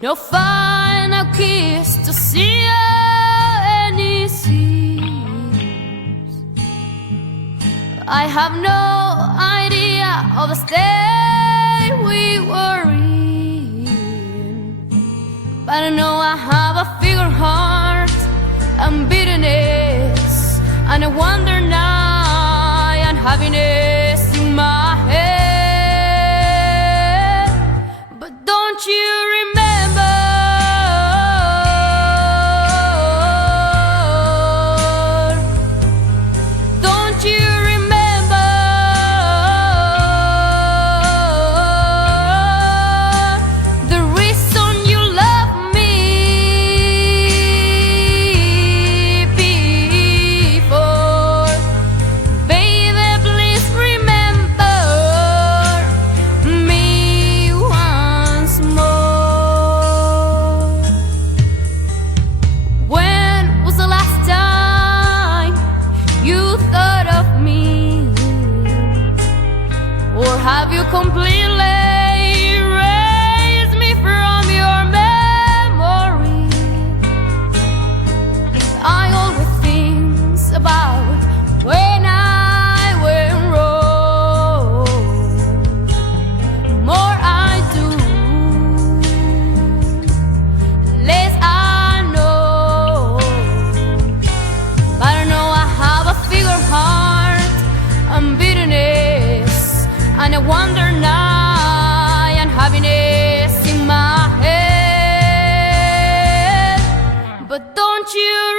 No final kiss to seal any seas. I have no idea of the state we were in, but I know I have a figure heart and bitterness, and I wonder now and happiness in my head. But don't you remember? Don't you remember the reason you love me before? Baby, please remember me once more. When was the last time you thought of me? Or have you completely erased me from your memory? I always think about when I went wrong. More I do, less I know. But I know I have a figure heart and bitterness, and I wonder now and happiness in my head. But don't you